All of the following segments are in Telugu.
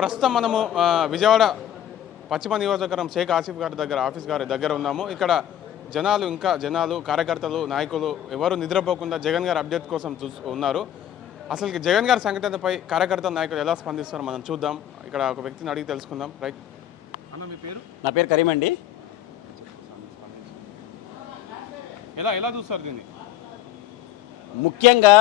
ప్రస్తుతం మనము విజయవాడ పశ్చిమ నియోజకవర్గం షేక్ ఆసిఫ్ గారి దగ్గర ఆఫీస్ గారి దగ్గర ఉన్నాము ఇక్కడ జనాలు ఇంకా జనాలు కార్యకర్తలు నాయకులు ఎవరు నిద్రపోకుండా జగన్ గారి అప్డేట్ కోసం ఉన్నారు అసలు జగన్ గారి సంఘటనపై కార్యకర్తల నాయకులు ఎలా స్పందిస్తారు మనం చూద్దాం ఇక్కడ ఒక వ్యక్తిని అడిగి తెలుసుకుందాం రైట్ అన్న మీ పేరు నా పేరు కరీం అండి ఎలా ఎలా చూస్తారు దీన్ని ముఖ్యంగా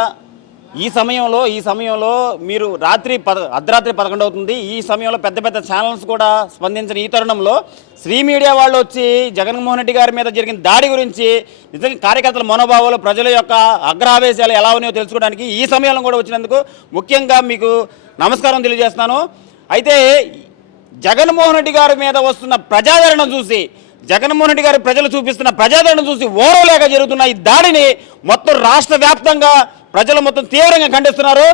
ఈ సమయంలో ఈ సమయంలో మీరు రాత్రి పద అర్ధరాత్రి పదకొండు అవుతుంది ఈ సమయంలో పెద్ద పెద్ద ఛానల్స్ కూడా స్పందించిన ఈ తరుణంలో శ్రీ మీడియా వాళ్ళు వచ్చి జగన్మోహన్ రెడ్డి గారి మీద జరిగిన దాడి గురించి నిజంగా కార్యకర్తల మనోభావాలు ప్రజల యొక్క అగ్రావేశాలు ఎలా ఉన్నాయో తెలుసుకోవడానికి ఈ సమయంలో కూడా వచ్చినందుకు ముఖ్యంగా మీకు నమస్కారం తెలియజేస్తున్నాను అయితే జగన్మోహన్ రెడ్డి గారి మీద వస్తున్న ప్రజాదరణ చూసి జగన్మోహన్ రెడ్డి గారి ప్రజలు చూపిస్తున్న ప్రజాదరణ చూసి ఓరవలేక జరుగుతున్న ఈ దాడిని మొత్తం రాష్ట్ర వ్యాప్తంగా ప్రజలు మొత్తం తీవ్రంగా ఖండిస్తున్నారు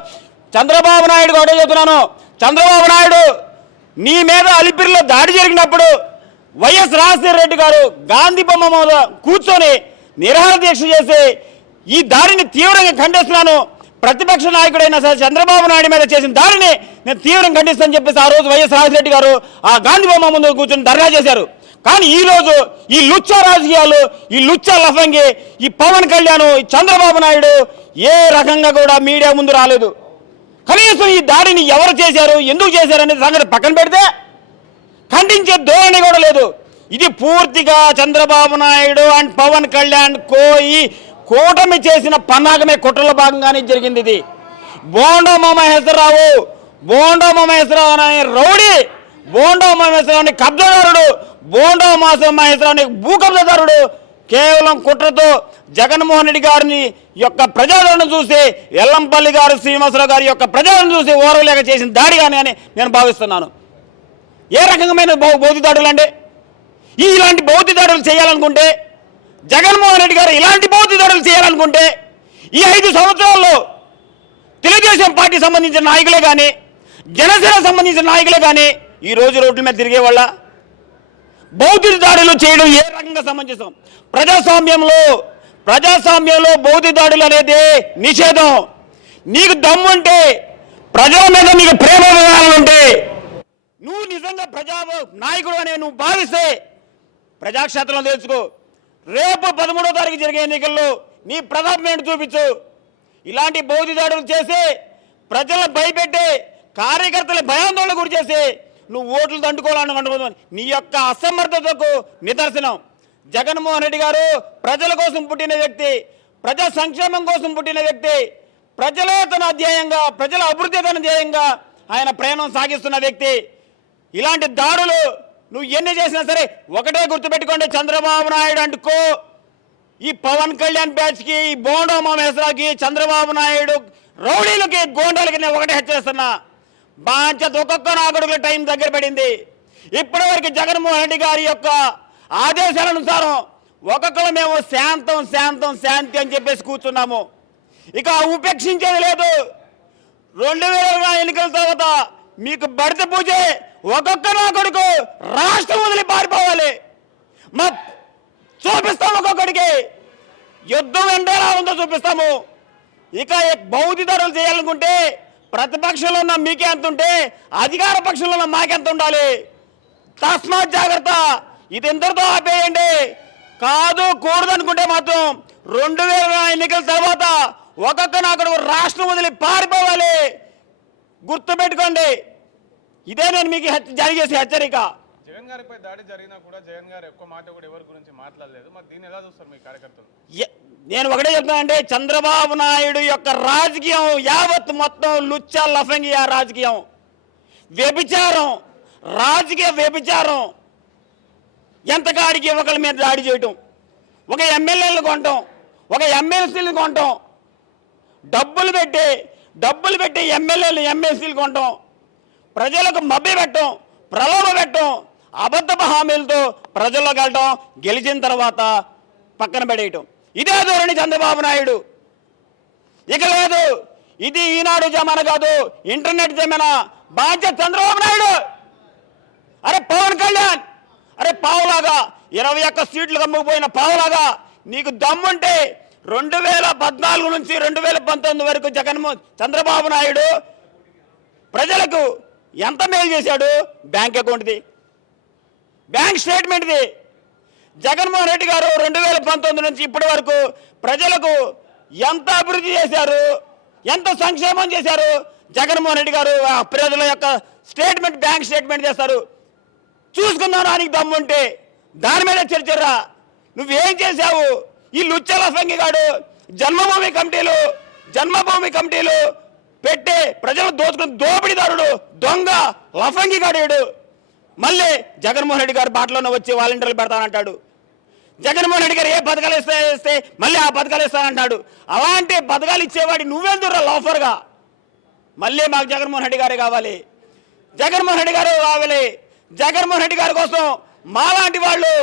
చంద్రబాబు నాయుడు ఒకటే చెబుతున్నాను చంద్రబాబు నాయుడు నీ మీద అలిపిరిలో దాడి జరిగినప్పుడు వైఎస్ రాజశేఖర రెడ్డి గారు గాంధీ బొమ్మ మీద కూర్చొని నిరహార దీక్ష చేసి ఈ దాడిని తీవ్రంగా ఖండిస్తున్నాను ప్రతిపక్ష నాయకుడైన సరే చంద్రబాబు నాయుడు మీద చేసిన దాడిని నేను తీవ్రంగా ఖండిస్తానని చెప్పేసి ఆ రోజు వైఎస్ రాజశేఖర రెడ్డి గారు ఆ గాంధీ బొమ్మ ముందు కూర్చొని ధర్నా చేశారు కానీ ఈరోజు ఈ లుచ్చ రాజకీయాలు ఈ లుచ్చ లఫంగి ఈ పవన్ కళ్యాణ్ ఈ చంద్రబాబు నాయుడు ఏ రకంగా కూడా మీడియా ముందు రాలేదు కనీసం ఈ దాడిని ఎవరు చేశారు ఎందుకు చేశారు అనేది సంగతి పక్కన పెడితే ఖండించే ధోరణి కూడా లేదు ఇది పూర్తిగా చంద్రబాబు నాయుడు అండ్ పవన్ కళ్యాణ్ కోయి కూటమి చేసిన పన్నాగమే కుట్రల భాగంగానే జరిగింది ఇది బోండో మహేశ్వరరావు బోండో మహేశ్వరరావు అనే రౌడీ బోండా మహేశ్వరాన్ని కబ్జాదారుడు బోండా మహేశ్వరాన్ని భూకబ్జాదారుడు కేవలం కుట్రతో జగన్మోహన్ రెడ్డి గారిని యొక్క ప్రజలను చూసి ఎల్లంపల్లి గారు శ్రీనివాసరావు గారి యొక్క ప్రజలను చూసి ఓర్వలేక చేసిన దాడి కానీ అని నేను భావిస్తున్నాను ఏ రకమైన బౌద్ధి దాడులు అండి ఇలాంటి బౌద్ధి దాడులు చేయాలనుకుంటే జగన్మోహన్ రెడ్డి గారు ఇలాంటి బౌద్ధి దాడులు చేయాలనుకుంటే ఈ ఐదు సంవత్సరాల్లో తెలుగుదేశం పార్టీ సంబంధించిన నాయకులే కానీ జనసేన సంబంధించిన నాయకులే కానీ ఈరోజు రోడ్ల మీద తిరిగే వాళ్ళ బౌద్ధ దాడులు చేయడం ఏ రకంగా సమంజసం ప్రజాస్వామ్యంలో ప్రజాస్వామ్యంలో బౌద్ధ దాడులు అనేది నిషేధం నీకు దమ్ముంటే ప్రజల మీద నీకు ప్రేమ ఉంటే నువ్వు నిజంగా ప్రజా నాయకుడు అనే నువ్వు భావిస్తే ప్రజాక్షేత్రం తెలుసుకో రేపు పదమూడో తారీఖు జరిగే ఎన్నికల్లో నీ ప్రతాపమేంటి చూపించు ఇలాంటి బౌద్ధ దాడులు చేసి ప్రజలను భయపెట్టి కార్యకర్తల భయాందోళన గురి చేసి నువ్వు ఓట్లు దండుకోవాలనుకుంటున్నావు నీ యొక్క అసమర్థతకు నిదర్శనం జగన్మోహన్ రెడ్డి గారు ప్రజల కోసం పుట్టిన వ్యక్తి ప్రజా సంక్షేమం కోసం పుట్టిన వ్యక్తి ప్రజలే తన ధ్యేయంగా ప్రజల అభివృద్ధి తన ధ్యేయంగా ఆయన ప్రయాణం సాగిస్తున్న వ్యక్తి ఇలాంటి దాడులు నువ్వు ఎన్ని చేసినా సరే ఒకటే గుర్తుపెట్టుకోండి చంద్రబాబు నాయుడు అంటుకో ఈ పవన్ కళ్యాణ్ బ్యాచ్కి ఈ బోండోమా మెహ్రాకి చంద్రబాబు నాయుడు రౌడీలకి గోండాలకి నేను ఒకటే హెచ్చరిస్తున్నా బాధ్యత ఒక్కొక్క నాగడుగుల టైం దగ్గర పడింది ఇప్పటి వరకు జగన్మోహన్ రెడ్డి గారి యొక్క ఆదేశాల అనుసారం ఒక్కొక్కరు మేము శాంతం శాంతం శాంతి అని చెప్పేసి కూర్చున్నాము ఇక ఉపేక్షించేది లేదు రెండు వేల ఎన్నికల తర్వాత మీకు బడిత పూజ ఒక్కొక్క నా కొడుకు రాష్ట్రం వదిలి పారిపోవాలి మా చూపిస్తాము ఒక్కొక్కడికి యుద్ధం ఎండేలా ఉందో చూపిస్తాము ఇక బౌద్ధి ధరలు చేయాలనుకుంటే ప్రతిపక్షంలో ఉన్న మీకే అంత ఉంటే అధికార పక్షంలో ఉన్న మాకెంత ఉండాలి తస్మాత్ జాగ్రత్త ఇది ఎందరితో ఆపేయండి కాదు కూడదు అనుకుంటే మాత్రం రెండు వేల ఎన్నికల తర్వాత ఒక్కొక్కరు అక్కడ రాష్ట్రం వదిలి పారిపోవాలి గుర్తు పెట్టుకోండి ఇదే నేను మీకు జారీ చేసే హెచ్చరిక జగన్ గారిపై దాడి జరిగినా కూడా జగన్ గారు ఎక్కువ మాట కూడా ఎవరి గురించి మాట్లాడలేదు మరి దీన్ని ఎలా చూస్తారు మీ కార్యకర్తలు నేను ఒకటే చెప్తానంటే చంద్రబాబు నాయుడు యొక్క రాజకీయం యావత్ మొత్తం లుచ్చా లఫంగియా రాజకీయం వ్యభిచారం రాజకీయ వ్యభిచారం ఎంతకాడికి ఒకళ్ళ మీద దాడి చేయటం ఒక ఎమ్మెల్యేలను కొనటం ఒక ఎమ్మెల్సీలు కొనటం డబ్బులు పెట్టి డబ్బులు పెట్టి ఎమ్మెల్యేలు ఎమ్మెల్సీలు కొనటం ప్రజలకు మభ్య పెట్టడం ప్రలోభ పెట్టడం అబద్ధ హామీలతో ప్రజల్లో వెళ్ళటం గెలిచిన తర్వాత పక్కన పడేయటం ఇదే ధోరణి చంద్రబాబు నాయుడు ఇక లేదు ఇది ఈనాడు జమాన కాదు ఇంటర్నెట్ జమాన బాధ్యత చంద్రబాబు నాయుడు అరే పవన్ కళ్యాణ్ అరే పావులాగా ఇరవై ఒక్క సీట్లు కమ్ముకుపోయిన పావులాగా నీకు దమ్ముంటే రెండు వేల పద్నాలుగు నుంచి రెండు వేల పంతొమ్మిది వరకు జగన్మోహన్ చంద్రబాబు నాయుడు ప్రజలకు ఎంత మేలు చేశాడు బ్యాంక్ అకౌంట్ది బ్యాంక్ స్టేట్మెంట్ది జగన్మోహన్ రెడ్డి గారు రెండు వేల పంతొమ్మిది నుంచి ఇప్పటి వరకు ప్రజలకు ఎంత అభివృద్ధి చేశారు ఎంత సంక్షేమం చేశారు జగన్మోహన్ రెడ్డి గారు ప్రజల యొక్క స్టేట్మెంట్ బ్యాంక్ స్టేట్మెంట్ చేస్తారు చూసుకుందాం దానికి ఉంటే దాని మీద చర్చరా నువ్వేం చేశావు ఈ లుచ్చల సంఘిగాడు జన్మభూమి కమిటీలు జన్మభూమి కమిటీలు పెట్టే ప్రజలు దోచుకుని దోపిడీదారుడు దొంగ లఫంగిగాడు మళ్ళీ జగన్మోహన్ రెడ్డి గారు బాటలోనే వచ్చి వాలంటీర్లు పెడతానంటాడు జగన్మోహన్ రెడ్డి గారు ఏ పథకాలు ఇస్తే మళ్ళీ ఆ పథకాలు ఇస్తానంటాడు అలాంటి పథకాలు ఇచ్చేవాడి నువ్వెందుకురా లోఫర్గా మళ్ళీ మాకు జగన్మోహన్ రెడ్డి గారే కావాలి జగన్మోహన్ రెడ్డి గారు కావాలి జగన్మోహన్ రెడ్డి గారి కోసం మా లాంటి వాళ్ళు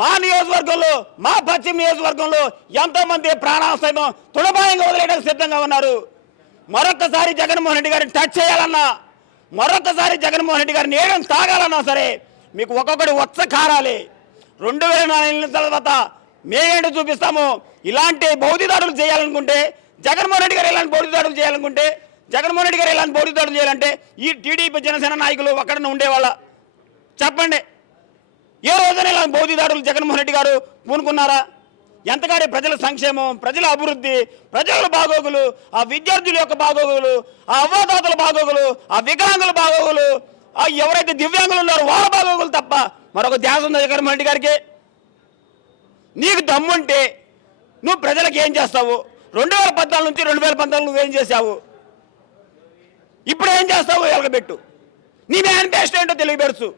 మా నియోజకవర్గంలో మా పశ్చిమ నియోజకవర్గంలో ఎంతోమంది ప్రాణాశ్రయం తుడబాయంగా వదిలేయడానికి సిద్ధంగా ఉన్నారు మరొకసారి జగన్మోహన్ రెడ్డి గారిని టచ్ చేయాలన్నా మరొకసారి జగన్మోహన్ రెడ్డి గారు నేడం తాగాలన్నా సరే మీకు ఒక్కొక్కటి వత్స కారాలి రెండు వేల నాలుగు తర్వాత మేమేంటి చూపిస్తాము ఇలాంటి బౌద్ధిదాడులు చేయాలనుకుంటే జగన్మోహన్ రెడ్డి గారు ఇలాంటి బౌద్ధిదాడులు చేయాలనుకుంటే జగన్మోహన్ రెడ్డి గారు ఇలాంటి బౌద్ధిదాడులు చేయాలంటే ఈ టీడీపీ జనసేన నాయకులు ఒక్కడనే ఉండేవాళ్ళ చెప్పండి ఏ రోజున ఇలాంటి బౌద్ధిదాడులు జగన్మోహన్ రెడ్డి గారు పూనుకున్నారా ఎంతగానే ప్రజల సంక్షేమం ప్రజల అభివృద్ధి ప్రజల బాగోగులు ఆ విద్యార్థుల యొక్క బాగోగులు ఆ అవ్వదాతల బాగోగులు ఆ వికలాంగుల బాగోగులు ఆ ఎవరైతే దివ్యాంగులు ఉన్నారో వాళ్ళ బాగోగులు తప్ప మరొక ధ్యాస ఉంది జగన్మోహన్ రెడ్డి గారికి నీకు దమ్ముంటే నువ్వు ప్రజలకు ఏం చేస్తావు రెండు వేల పద్నాలుగు నుంచి రెండు వేల పద్నాలుగు నువ్వేం చేసావు ఇప్పుడు ఏం చేస్తావు ఎలగబెట్టు నీ మేనిఫెస్టో ఏంటో తెలియపరచు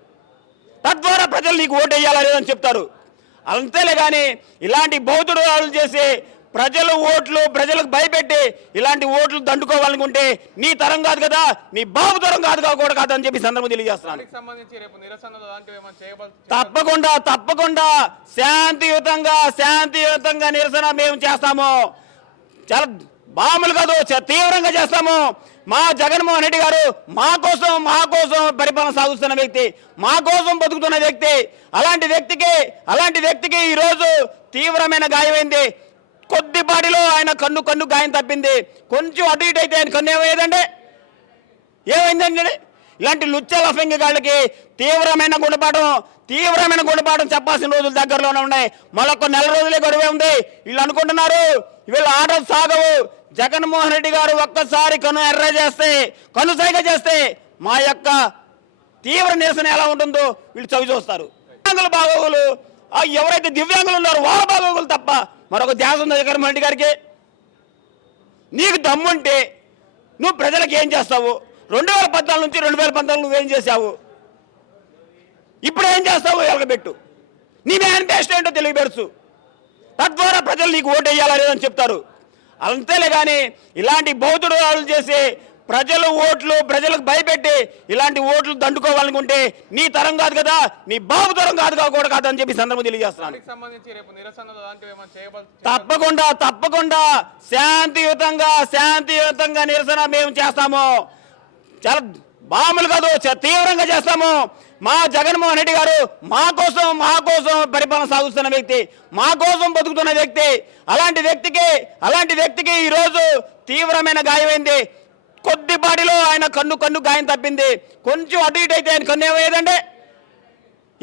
తద్వారా ప్రజలు నీకు ఓటు వేయాలా లేదని చెప్తారు అంతేలే కానీ ఇలాంటి బౌద్ధుడు వాళ్ళు చేసి ప్రజలు ఓట్లు ప్రజలకు భయపెట్టి ఇలాంటి ఓట్లు దండుకోవాలనుకుంటే నీ తరం కాదు కదా నీ బాబు తరం కాదు కాకూడదు కాదు అని చెప్పి సందర్భం తెలియజేస్తున్నాను తప్పకుండా తప్పకుండా శాంతియుతంగా శాంతియుతంగా నిరసన మేము చేస్తాము చాలా బాంబులు కాదు తీవ్రంగా చేస్తాము మా జగన్మోహన్ రెడ్డి గారు మా కోసం మా కోసం పరిపాలన సాగుతున్న వ్యక్తి మా కోసం బతుకుతున్న వ్యక్తి అలాంటి వ్యక్తికి అలాంటి వ్యక్తికి ఈరోజు తీవ్రమైన గాయమైంది కొద్దిపాటిలో ఆయన కన్ను కన్ను గాయం తప్పింది కొంచెం అటు ఇటు అయితే ఆయన కన్ను ఏమయ్యేదండి ఏమైందండి ఇలాంటి లుచ్చల గాళ్ళకి తీవ్రమైన గుణపాఠం తీవ్రమైన గుణపాఠం చెప్పాల్సిన రోజులు దగ్గరలోనే ఉన్నాయి మళ్ళొక నెల రోజులే గొడవ ఉంది వీళ్ళు అనుకుంటున్నారు వీళ్ళు ఆర్డర్ సాగవు జగన్మోహన్ రెడ్డి గారు ఒక్కసారి కను ఎర్ర చేస్తే సైగ చేస్తే మా యొక్క తీవ్ర నిరసన ఎలా ఉంటుందో వీళ్ళు చవి చూస్తారు దివ్యాంగుల బాగోగులు ఎవరైతే దివ్యాంగులు ఉన్నారో వాళ్ళ బాగోగులు తప్ప మరొక ధ్యాస ఉంది జగన్మోహన్ రెడ్డి గారికి నీకు దమ్ముంటే నువ్వు ప్రజలకు ఏం చేస్తావు రెండు వేల పద్నాలుగు నుంచి రెండు వేల పద్నాలుగు నువ్వేం చేశావు ఇప్పుడు ఏం చేస్తావు ఎలగబెట్టు నీ మేనిఫెస్టో ఏంటో తెలియపెడుచు తద్వారా ప్రజలు నీకు ఓటు వేయాలని చెప్తారు అంతేలే కానీ ఇలాంటి బౌద్ధుడు చేసి ప్రజలు ఓట్లు ప్రజలకు భయపెట్టి ఇలాంటి ఓట్లు దండుకోవాలనుకుంటే నీ తరం కాదు కదా నీ బాబు తరం కాదు కూడా కాదని చెప్పి సందర్భం తెలియజేస్తున్నాను తప్పకుండా తప్పకుండా శాంతియుతంగా శాంతియుతంగా నిరసన మేము చేస్తాము చాలా మామూలు కాదు తీవ్రంగా చేస్తాము మా జగన్మోహన్ రెడ్డి గారు మా కోసం మా కోసం పరిపాలన సాగుతున్న వ్యక్తి మా కోసం బతుకుతున్న వ్యక్తి అలాంటి వ్యక్తికి అలాంటి వ్యక్తికి ఈరోజు తీవ్రమైన గాయమైంది కొద్దిపాటిలో ఆయన కన్ను కన్ను గాయం తప్పింది కొంచెం అటు ఇటు అయితే ఆయన కన్ను ఏమయ్యేదండి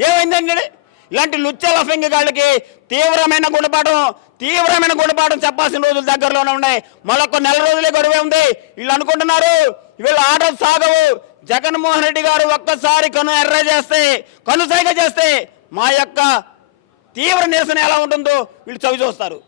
ఏమైందండి ఇలాంటి లుచ్చ లఫింగ్ గాళ్ళకి తీవ్రమైన గుణపాఠం తీవ్రమైన గుణపాఠం చెప్పాల్సిన రోజులు దగ్గరలోనే ఉన్నాయి మరొక నెల రోజులే గొడవే ఉంది వీళ్ళు అనుకుంటున్నారు వీళ్ళు ఆర్డర్ సాగవు జగన్మోహన్ రెడ్డి గారు ఒక్కసారి కను ఎర్ర చేస్తే కనుసైగ చేస్తే మా యొక్క తీవ్ర నిరసన ఎలా ఉంటుందో వీళ్ళు చవి చూస్తారు